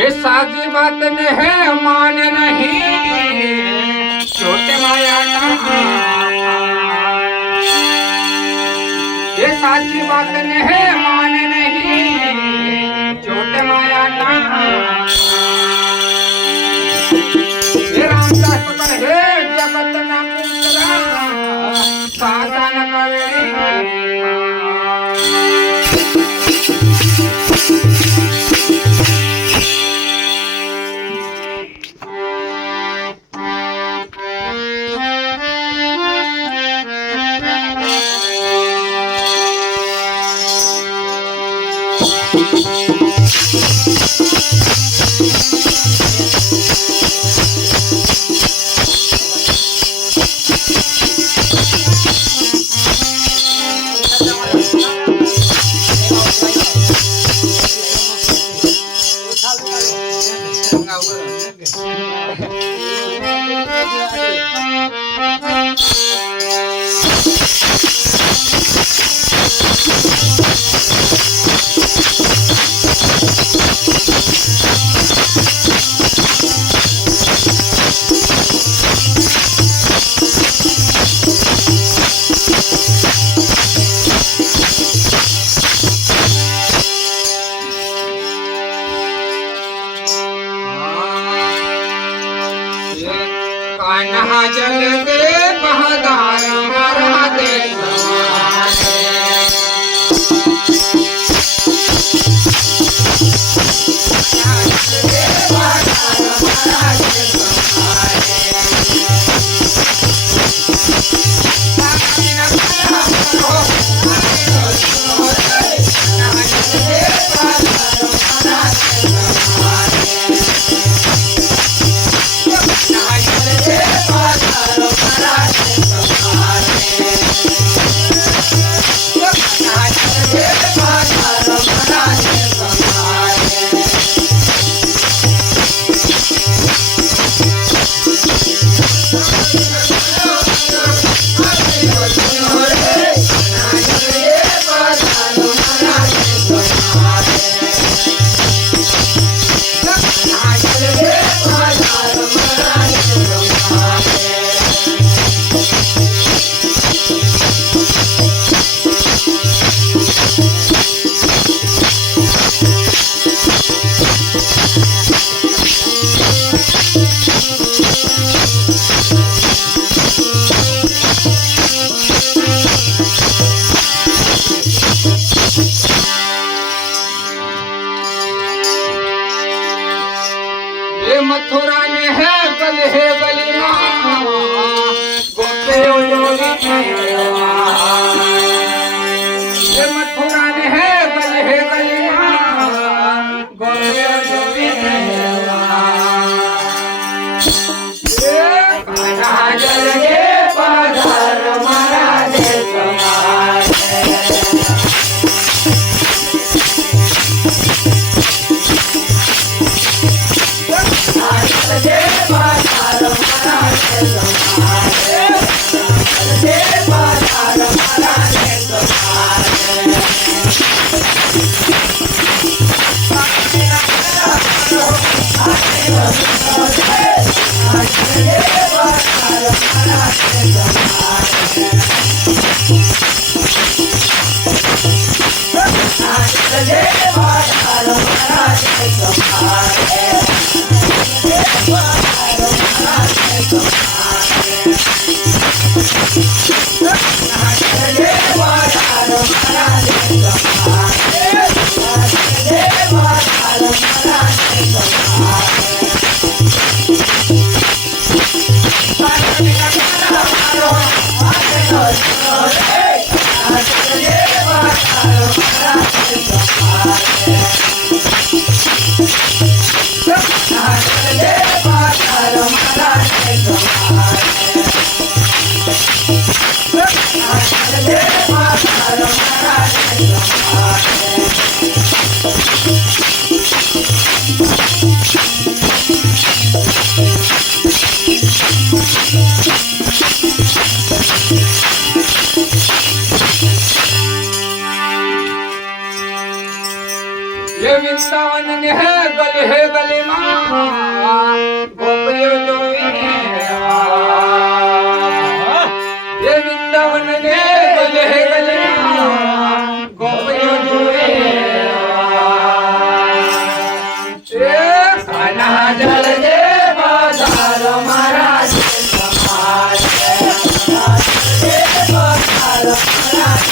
ये साधी बात ने है मान नहीं छोटे माया ये साची बात ने है मान नहीं छोटे माया ये रामदास कहे जगत ना पुत्रा साधन करे कान्हा जल दे बहदार हरा दे मथुरा ने है गली गोपे ये मथुरा ने है गली गोपे जल के पधार महाराज Thank you. ये वृंदावन ने है गले माँ गोपियों जो ये वृंदावन ने गले माँ गोपियों जो कान्हा जल दे बाजार महाराज समाज दे बाजार महाराज